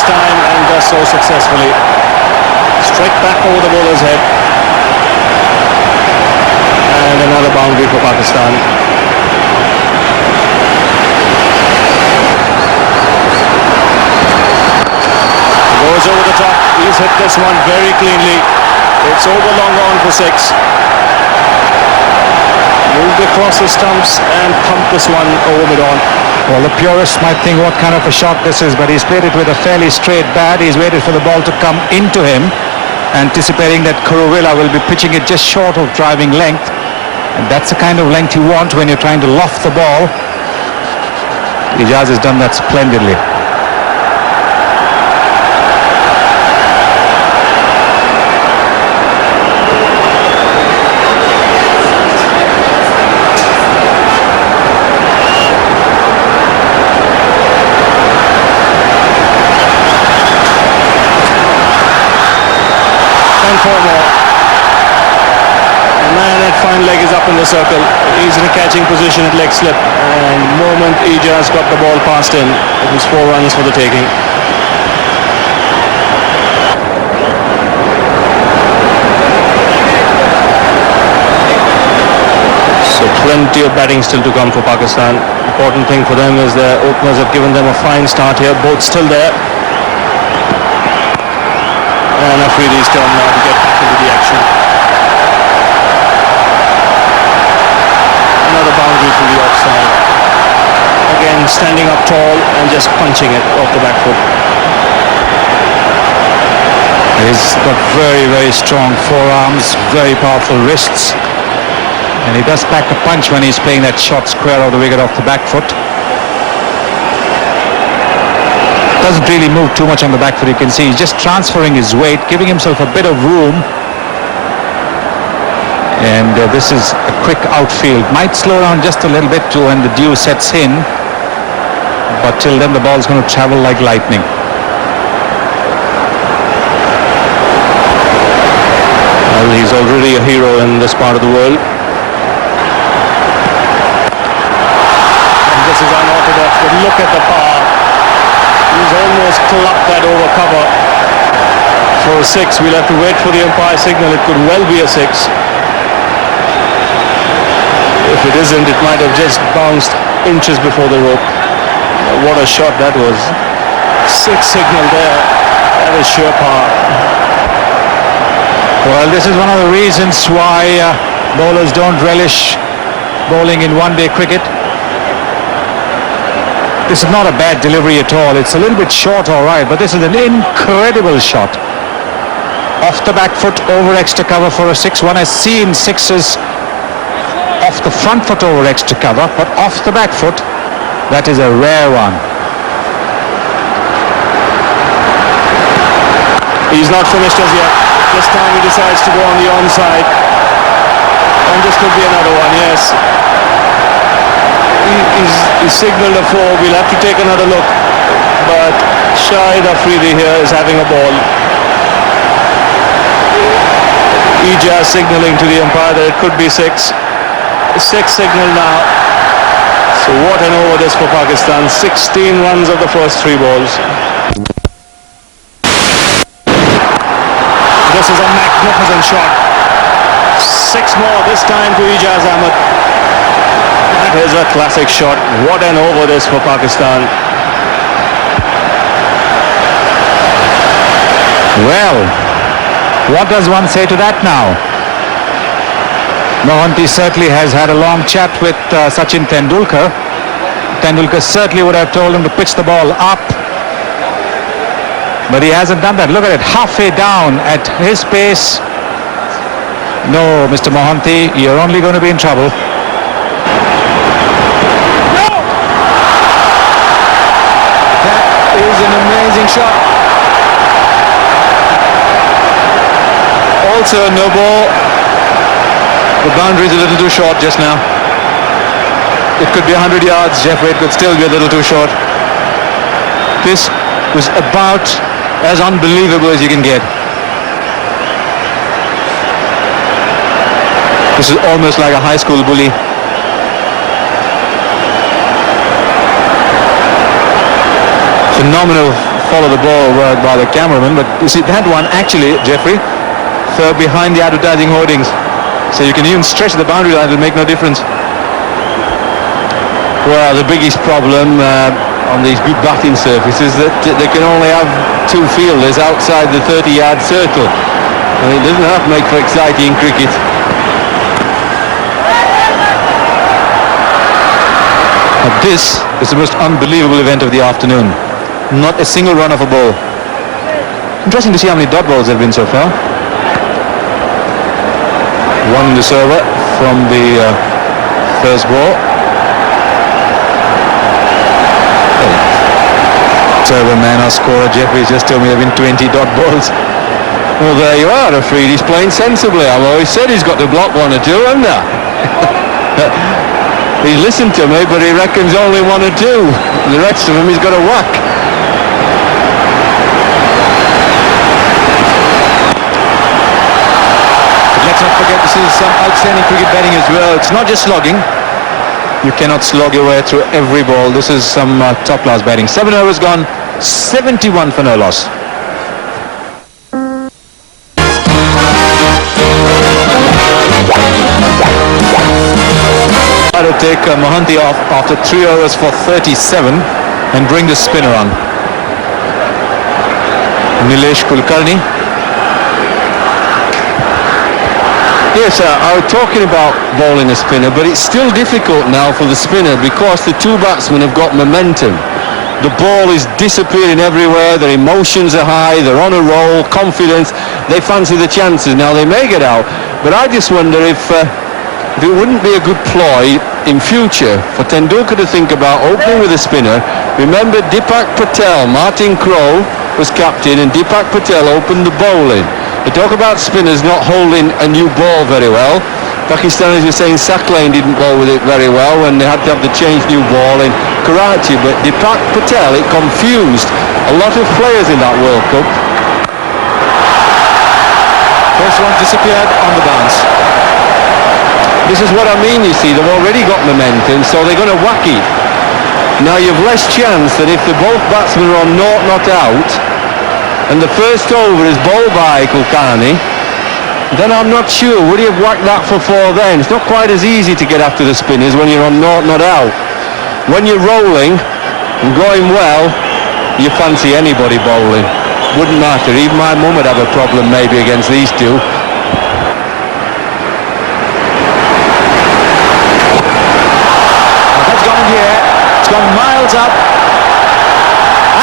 this time and does so successfully. Straight back over the bowler's head. And another boundary for Pakistan. Goes over the top. He's hit this one very cleanly. It's over long on for 6. Moved across the stumps and pumped this one over mid-on. Well, the purists might think what kind of a shot this is, but he's played it with a fairly straight bat. He's waited for the ball to come into him, anticipating that Kuruvilla will be pitching it just short of driving length. And that's the kind of length you want when you're trying to loft the ball. Ijaz has done that splendidly. Four more. The man at fine leg is up in the circle. He's in a catching position at leg slip, and the moment Ijaz got the ball past him, it was 4 runs for the taking. So plenty of batting still to come for Pakistan. Important thing for them is their openers have given them a fine start here. Both still there. And Afridi's turn now to get back into the action. Another boundary from the offside. Again, standing up tall and just punching it off the back foot. He's got very, very strong forearms, very powerful wrists. And he does pack a punch when he's playing that shot square of the wicket off the back foot. Doesn't really move too much on the back foot, you can see. He's just transferring his weight, giving himself a bit of room. And this is a quick outfield. Might slow down just a little bit too when the dew sets in. But till then the ball's going to travel like lightning. Well, he's already a hero in this part of the world. And this is unorthodox, but look at the power. He's almost clubbed that over cover for a 6. We'll have to wait for the umpire signal. It could well be a 6. If it isn't, it might have just bounced inches before the rope. What a shot that was. 6 signal there. That is sheer power. Well, this is one of the reasons why bowlers don't relish bowling in one-day cricket. This is not a bad delivery at all. It's a little bit short, all right, but this is an incredible shot. Off the back foot, over extra cover for a 6. One has seen 6s off the front foot over extra cover, but off the back foot, that is a rare one. He's not finished as yet. This time he decides to go on the onside. And this could be another one, yes. He's signalled a 4. We'll have to take another look. But Shahid Afridi here is having a ball. Ijaz signalling to the umpire that it could be 6. 6 signal now. So what an over this for Pakistan. 16 runs of the first 3 balls. This is a magnificent shot. 6 more this time to Ijaz Ahmed. That is a classic shot. What an over this for Pakistan. Well, what does one say to that now? Mohanty certainly has had a long chat with Sachin Tendulkar. Tendulkar certainly would have told him to pitch the ball up. But he hasn't done that. Look at it, halfway down at his pace. No, Mr. Mohanty, you're only going to be in trouble. That is an amazing shot. Also, no ball. The boundary is a little too short just now. It could be 100 yards, Jeff, it could still be a little too short. This was about as unbelievable as you can get. This is almost like a high school bully. Phenomenal follow the ball by the cameraman, but you see that one actually, Jeffrey, fell behind the advertising hoardings. So you can even stretch the boundary line, it'll make no difference. Well, the biggest problem on these good batting surfaces that they can only have two fielders outside the 30-yard circle. And it doesn't have to make for exciting cricket. But this is the most unbelievable event of the afternoon. Not a single run of a ball. Interesting to see how many dot balls there have been so far. One in the server from the first ball. Server man or scorer, Jeffrey just told me there have been 20 dot balls. Well, there you are. Afridi's playing sensibly. I've always said he's got to block one or two, hasn't he? He's listened to me, but he reckons only one or two. The rest of them he's got to whack. But let's not forget this is some outstanding cricket batting as well. It's not just slogging. You cannot slog your way through every ball. This is some top-class batting. 7 overs gone, 71 for no loss. To take Mohanty off after 3 overs for 37 and bring the spinner on. Nilesh Kulkarni. Yes, I was talking about bowling a spinner, but it's still difficult now for the spinner because the two batsmen have got momentum. The ball is disappearing everywhere, their emotions are high, they're on a roll, confidence, they fancy the chances. Now they may get out, but I just wonder if it wouldn't be a good ploy in future for Tendulkar to think about opening with a spinner. Remember Deepak Patel, Martin Crowe was captain and Deepak Patel opened the bowling. They talk about spinners not holding a new ball very well. Pakistanis were saying Saklane didn't bowl with it very well when they had to have to change new ball in Karachi, but Deepak Patel, it confused a lot of players in that World Cup. First one disappeared on the bounce. This is what I mean, you see, they've already got momentum, so they're going to whack it. Now you've less chance that if the both batsmen are on naught not out, and the first over is bowled by Kulkarni, then I'm not sure, would he have whacked that for 4 then? It's not quite as easy to get after the spinners when you're on naught not out. When you're rolling and going well, you fancy anybody bowling. Wouldn't matter, even my mum would have a problem maybe against these two. It's gone miles up.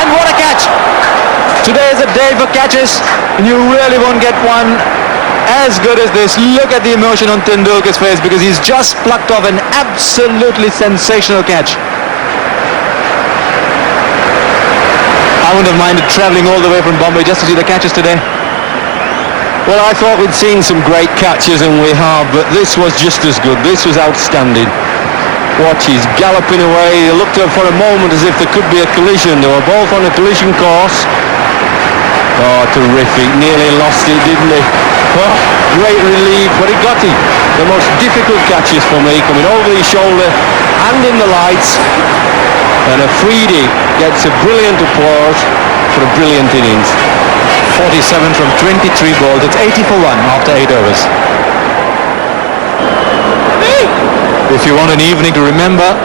And what a catch! Today is a day for catches, and you really won't get one as good as this. Look at the emotion on Tendulkar's face because he's just plucked off an absolutely sensational catch. I wouldn't have minded travelling all the way from Bombay just to see the catches today. Well, I thought we'd seen some great catches, and we have, but this was just as good. This was outstanding. Watch, he's galloping away. It looked for a moment as if there could be a collision. They were both on a collision course. Oh, terrific. Nearly lost it, didn't he? Oh, great relief, but he got it. The most difficult catches for me, coming over his shoulder and in the lights. And Afridi gets a brilliant applause for a brilliant innings. 47 from 23 balls. It's 80 for 1 after 8 overs. If you want an evening to remember,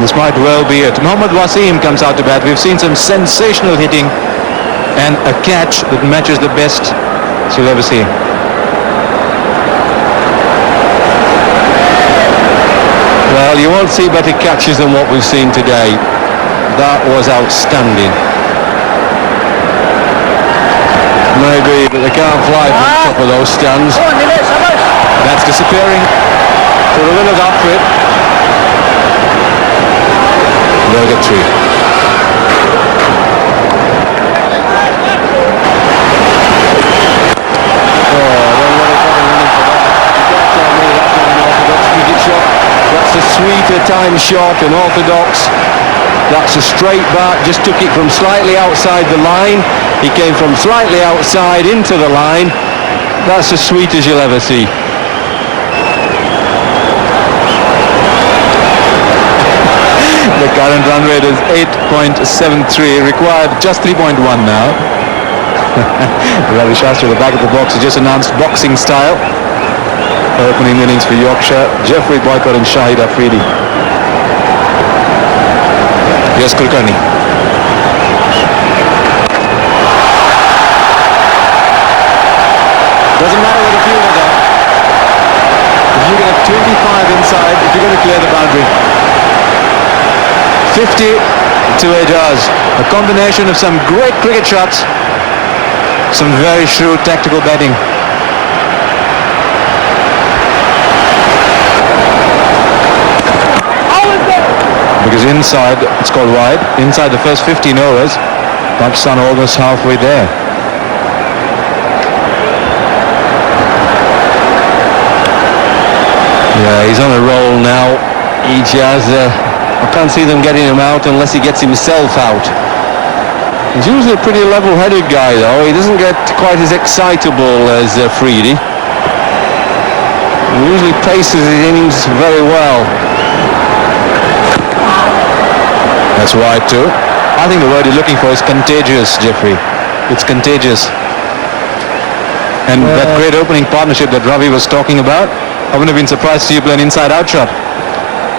this might well be it. Mohammad Wasim comes out to bat. We've seen some sensational hitting and a catch that matches the best you'll ever see. Well, you won't see better catches than what we've seen today. That was outstanding. Maybe, but they can't fly from the top of those stands. That's disappearing. So we're going to go for it. They'll get 3. That's a sweeter time shot, an orthodox. That's a straight bat, just took it from slightly outside the line. He came from slightly outside into the line. That's as sweet as you'll ever see. The current run rate is 8.73, required just 3.1 now. Ravi Shastri at the back of the box has just announced boxing style. Opening innings for Yorkshire, Jeffrey Boycott and Shahid Afridi. Here's Kulkarni. Doesn't matter what the fielders are. If you get 25 inside, if you're going to clear the boundary. 50 to Ejaz. A combination of some great cricket shots, some very shrewd tactical batting. Because inside, it's called wide, inside the first 15 overs, Pakistan almost halfway there. Yeah, he's on a roll now. Ejaz, I can't see them getting him out unless he gets himself out. He's usually a pretty level-headed guy, though. He doesn't get quite as excitable as Afridi. He usually paces his innings very well. That's wide too. I think the word you're looking for is contagious, Jeffrey. It's contagious. And that great opening partnership that Ravi was talking about, I wouldn't have been surprised to see you play an inside-out shot.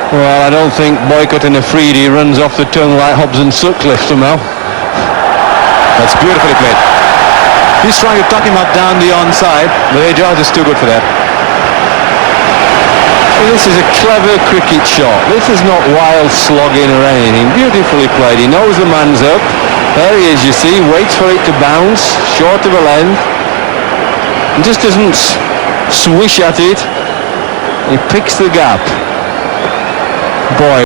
Well, I don't think Boycott and Afridi runs off the tongue like Hobbs and Sutcliffe somehow. That's beautifully played. He's trying to tuck him up down the onside, but Ejaz is too good for that. Well, this is a clever cricket shot. This is not wild slogging or anything. Beautifully played. He knows the man's up. There he is, you see. Waits for it to bounce. Short of a length. And just doesn't swish at it. He picks the gap. Boy.